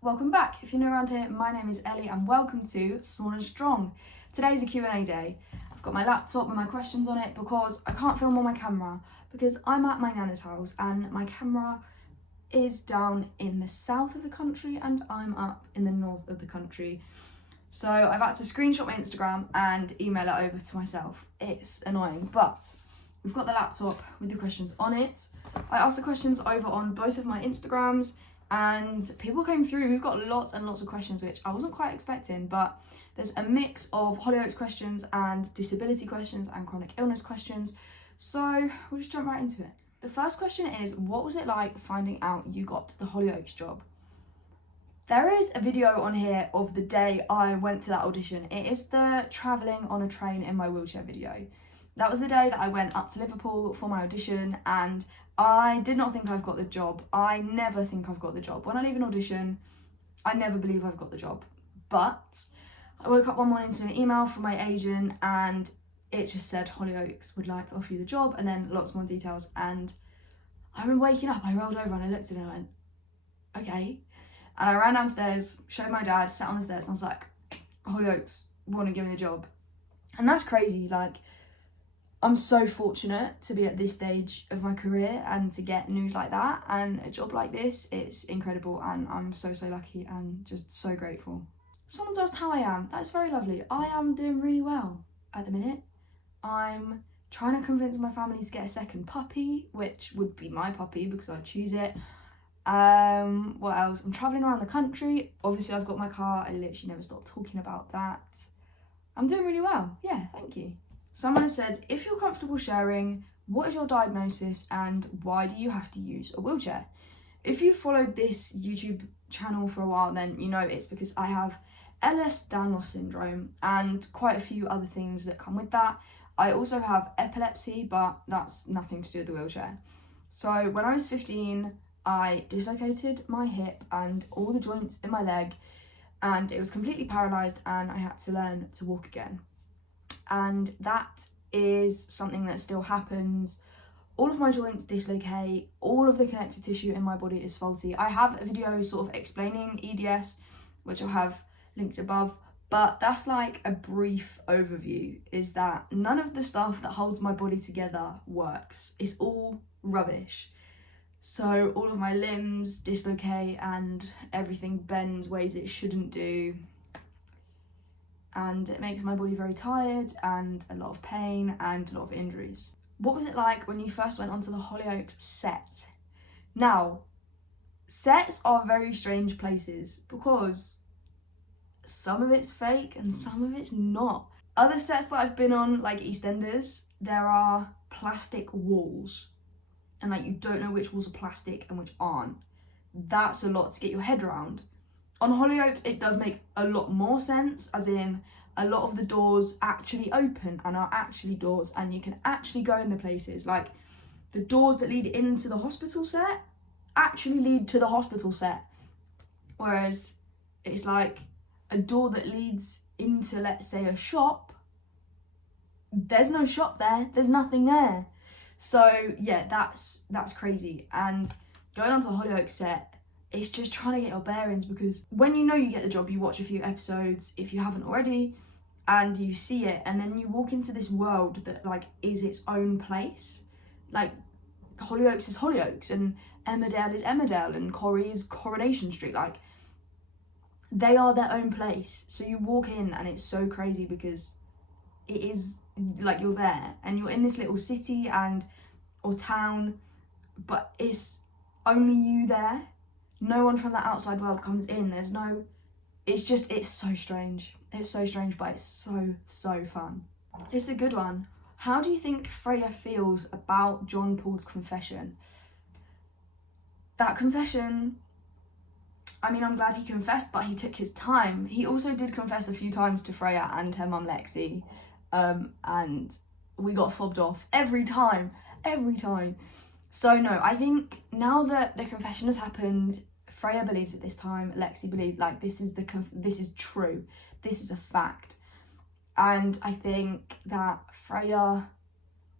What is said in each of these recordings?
Welcome back. If you're new around here, my name is Ellie and welcome to Small and Strong. Today's a Q&A day. I've got my laptop with my questions on it because I can't film on my camera because I'm at my nana's house and my camera is down in the south of the country and I'm up in the north of the country. So I've had to screenshot my Instagram and email it over to myself. It's annoying, but we've got the laptop with the questions on it. I asked the questions over on both of my Instagrams and people came through. We've got lots and lots of questions which I wasn't quite expecting, but there's a mix of Hollyoaks questions and disability questions and chronic illness questions. So we'll just jump right into it. The first question is, what was it like finding out you got the Hollyoaks job? There is a video on here of the day I went to that audition. It is the travelling on a train in my wheelchair video. That was the day that I went up to Liverpool for my audition and I did not think I've got the job. I never think I've got the job. When I leave an audition, I never believe I've got the job. But I woke up one morning to an email from my agent and it just said Hollyoaks would like to offer you the job and then lots more details. And I remember waking up, I rolled over and I looked at it and I went, okay. And I ran downstairs, showed my dad, sat on the stairs and I was like, Hollyoaks want to give me the job. And that's crazy, like, I'm so fortunate to be at this stage of my career and to get news like that, and a job like this, it's incredible and I'm so lucky and just so grateful. Someone's asked how I am. That's very lovely. I am doing really well at the minute. I'm trying to convince my family to get a second puppy, which would be my puppy because I'd choose it. What else? I'm travelling around the country. Obviously I've got my car. I literally never stop talking about that. I'm doing really well. Yeah, thank you. Someone has said, if you're comfortable sharing, what is your diagnosis and why do you have to use a wheelchair? If you've followed this YouTube channel for a while, then you know it's because I have Ehlers-Danlos syndrome and quite a few other things that come with that. I also have epilepsy, but that's nothing to do with the wheelchair. So when I was 15, I dislocated my hip and all the joints in my leg and it was completely paralysed and I had to learn to walk again. And that is something that still happens. All of my joints dislocate, all of the connective tissue in my body is faulty. I have a video sort of explaining EDS, which I'll have linked above, but that's like a brief overview, is that none of the stuff that holds my body together works. It's all rubbish. So all of my limbs dislocate and everything bends ways it shouldn't do. And it makes my body very tired and a lot of pain and a lot of injuries. What was it like when you first went onto the Hollyoaks set? Now, sets are very strange places because some of it's fake and some of it's not. Other sets that I've been on, like EastEnders, there are plastic walls and like you don't know which walls are plastic and which aren't. That's a lot to get your head around. On Hollyoaks, it does make a lot more sense, as in a lot of the doors actually open and are actually doors and you can actually go in the places. Like the doors that lead into the hospital set actually lead to the hospital set. Whereas it's like a door that leads into, let's say, a shop, there's no shop there, there's nothing there. So yeah, that's crazy. And going onto a Hollyoaks set, it's just trying to get your bearings, because when you know you get the job, you watch a few episodes if you haven't already and you see it, and then you walk into this world that like is its own place. Like Hollyoaks is Hollyoaks and Emmerdale is Emmerdale and Corrie is Coronation Street. Like they are their own place. So you walk in and it's so crazy because it is like you're there and you're in this little city and or town, but it's only you there. No one from the outside world comes in. There's no, it's so strange. It's so strange, but it's so fun. It's a good one. How do you think Freya feels about John Paul's confession? That confession, I mean, I'm glad he confessed, but he took his time. He also did confess a few times to Freya and her mum Lexi, and we got fobbed off every time. So no, I think now that the confession has happened, Freya believes it this time, Lexi believes, like, this is true, this is a fact. And I think that Freya,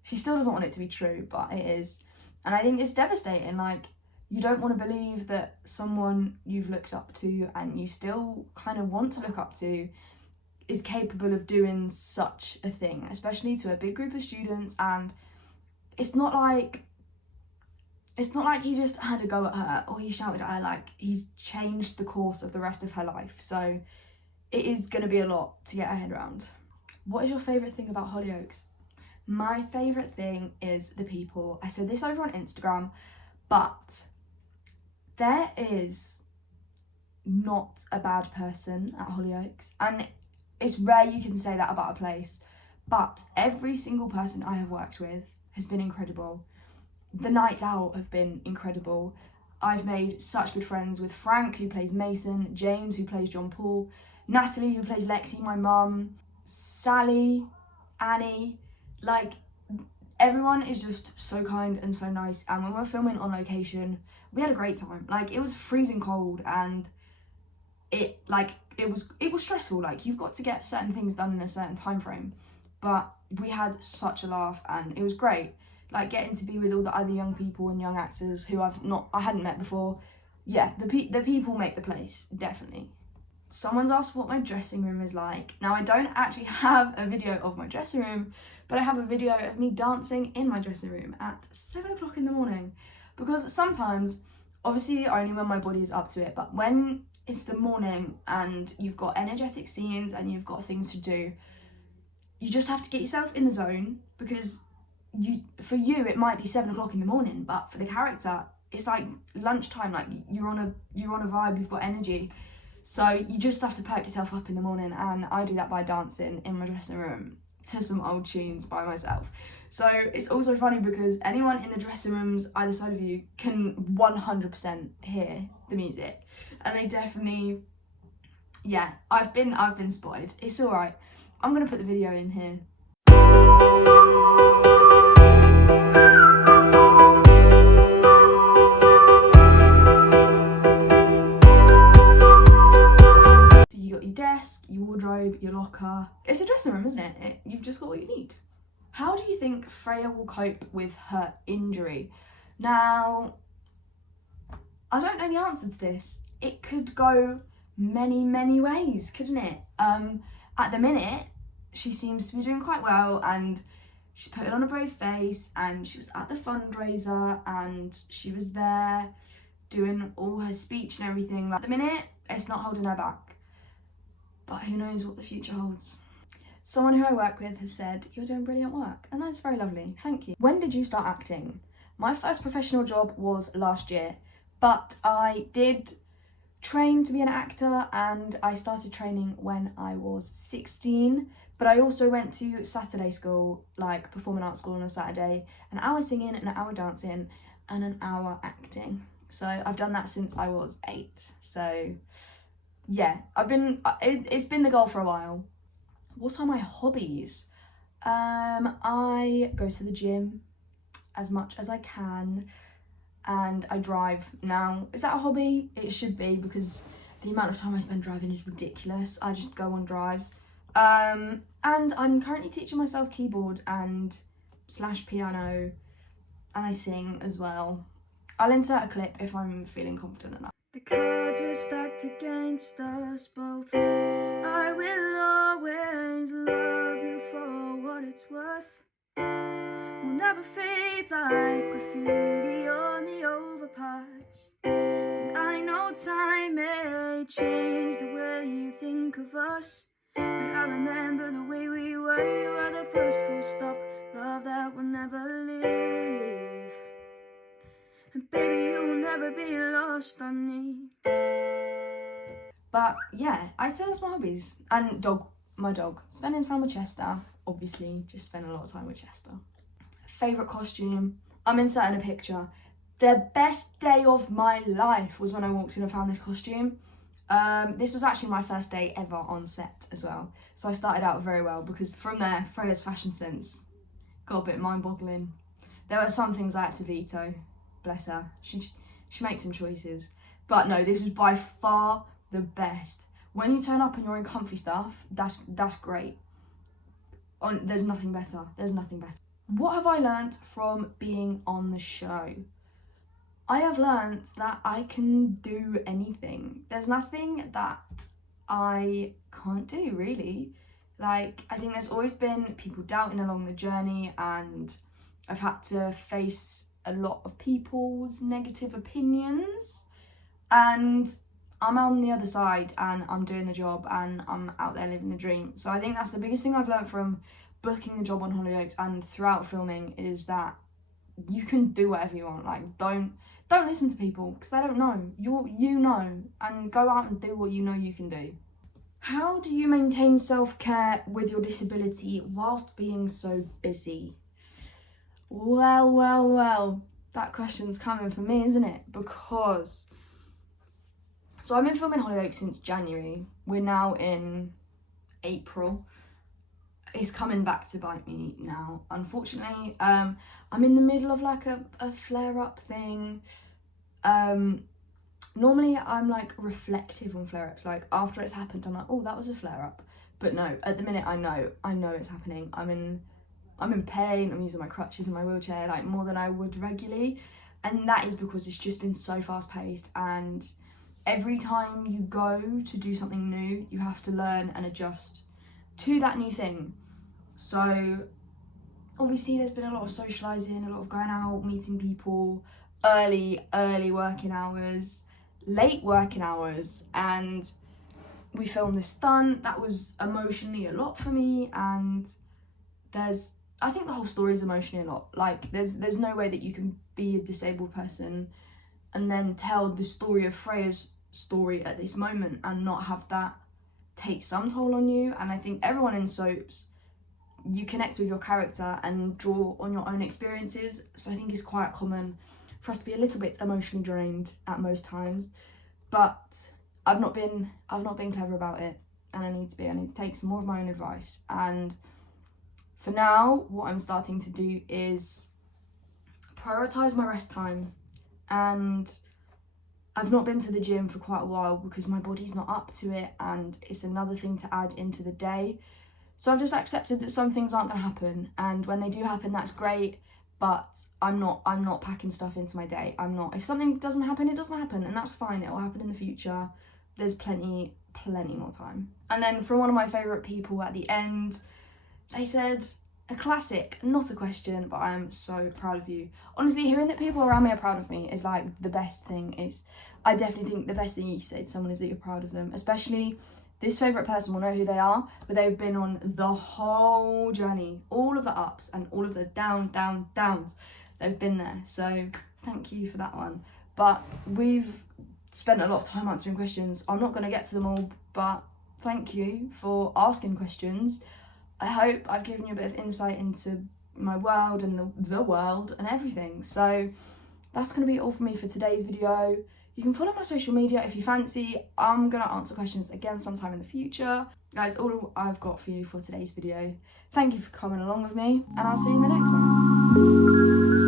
she still doesn't want it to be true, but it is. And I think it's devastating, like, you don't want to believe that someone you've looked up to and you still kind of want to look up to is capable of doing such a thing, especially to a big group of students. And it's not like he just had a go at her or he shouted at her. Like, he's changed the course of the rest of her life, so it is going to be a lot to get her head around. What is your favourite thing about Hollyoaks? My favourite thing is the people. I said this over on Instagram, but there is not a bad person at Hollyoaks, and it's rare you can say that about a place, but every single person I have worked with has been incredible. The nights out have been incredible. I've made such good friends with Frank, who plays Mason, James, who plays John Paul, Natalie, who plays Lexi, my mum, Sally, Annie. Like, everyone is just so kind and so nice. And when we're filming on location, we had a great time. Like, it was freezing cold, and it was stressful. Like, you've got to get certain things done in a certain time frame, but we had such a laugh and it was great. Like, getting to be with all the other young people and young actors who I hadn't met before. Yeah, the people make the place, definitely. Someone's asked what my dressing room is like. Now, I don't actually have a video of my dressing room, but I have a video of me dancing in my dressing room at 7 o'clock in the morning. Because sometimes, obviously only when my body is up to it, but when it's the morning and you've got energetic scenes and you've got things to do, you just have to get yourself in the zone, because for you it might be 7 o'clock in the morning, but for the character it's like lunchtime. Like, you're on a vibe, you've got energy, so you just have to perk yourself up in the morning. And I do that by dancing in my dressing room to some old tunes by myself. So it's also funny because anyone in the dressing rooms either side of you can 100% hear the music, and they definitely, yeah, I've been spotted. It's all right. I'm gonna put the video in here. You got your desk, your wardrobe, your locker. It's a dressing room, isn't it? You've just got what you need. How do you think Freya will cope with her injury? Now, I don't know the answer to this. It could go many ways, couldn't it? At the minute, she seems to be doing quite well, and she's putting on a brave face, and she was at the fundraiser and she was there doing all her speech and everything. Like, at the minute, it's not holding her back, but who knows what the future holds. Someone who I work with has said, "You're doing brilliant work," and that's very lovely, thank you. When did you start acting? My first professional job was last year, but I did train to be an actor, and I started training when I was 16, but I also went to Saturday school, like performing arts school on a Saturday, an hour singing, an hour dancing, and an hour acting. So I've done that since I was 8. So yeah, it's been the goal for a while. What are my hobbies? I go to the gym as much as I can, and I drive. Now, is that a hobby? It should be, because the amount of time I spend driving is ridiculous. I just go on drives. And I'm currently teaching myself keyboard and / piano, and I sing as well. I'll insert a clip if I'm feeling confident enough. The cards were stacked against us both. I will always love you for what it's worth. We'll never fade like graffiti on the overpass. And I know time may change the way you think of us, but I remember the way we were. You were the first full stop, love that will never leave. And baby, you will never be lost on me. But yeah, I'd say that's my hobbies. And my dog. Spending time with Chester, obviously, just spend a lot of time with Chester. Favourite costume, I'm inserting a picture. The best day of my life was when I walked in and found this costume. This was actually my first day ever on set as well. So I started out very well, because from there, Freya's fashion sense got a bit mind-boggling. There were some things I had to veto, bless her. She makes some choices. But no, this was by far the best. When you turn up and you're in comfy stuff, that's great. There's nothing better. There's nothing better. What have I learnt from being on the show? I have learnt that I can do anything. There's nothing that I can't do, really. Like, I think there's always been people doubting along the journey, and I've had to face a lot of people's negative opinions, and I'm on the other side and I'm doing the job and I'm out there living the dream. So I think that's the biggest thing I've learned from booking the job on Hollyoaks and throughout filming, is that you can do whatever you want. Like, don't listen to people because they don't know. You know, and go out and do what you know you can do. How do you maintain self-care with your disability whilst being so busy? Well, that question's coming for me, isn't it? Because so I've been filming Hollyoaks since January. We're now in April. It's coming back to bite me now, unfortunately. I'm in the middle of like a flare-up thing. Normally I'm like reflective on flare-ups. Like, after it's happened, I'm like, oh, that was a flare-up. But no, at the minute I know it's happening. I'm in pain. I'm using my crutches in my wheelchair like more than I would regularly, and that is because it's just been so fast-paced, and every time you go to do something new, you have to learn and adjust to that new thing. So obviously there's been a lot of socialising, a lot of going out, meeting people, early working hours, late working hours, and we filmed this stunt that was emotionally a lot for me, and I think the whole story is emotionally a lot. Like, there's no way that you can be a disabled person and then tell the story of Freya's story at this moment and not have that take some toll on you. And I think everyone in soaps, you connect with your character and draw on your own experiences. So I think it's quite common for us to be a little bit emotionally drained at most times. But I've not been clever about it, and I need to take some more of my own advice. And for now, what I'm starting to do is prioritise my rest time. And I've not been to the gym for quite a while because my body's not up to it, and it's another thing to add into the day. So I've just accepted that some things aren't going to happen, and when they do happen, that's great, but I'm not packing stuff into my day. If something doesn't happen, it doesn't happen, and that's fine. It will happen in the future. There's plenty more time. And then from one of my favourite people at the end, they said, a classic, not a question, but I am so proud of you. Honestly, hearing that people around me are proud of me is like the best thing. I definitely think the best thing you can say to someone is that you're proud of them. Especially, this favourite person will know who they are, but they've been on the whole journey, all of the ups and all of the downs. They've been there, so thank you for that one. But we've spent a lot of time answering questions. I'm not going to get to them all, but thank you for asking questions. I hope I've given you a bit of insight into my world and the world and everything. So that's going to be all for me for today's video. You can follow my social media if you fancy. I'm going to answer questions again sometime in the future. Guys, all I've got for you for today's video. Thank you for coming along with me, and I'll see you in the next one.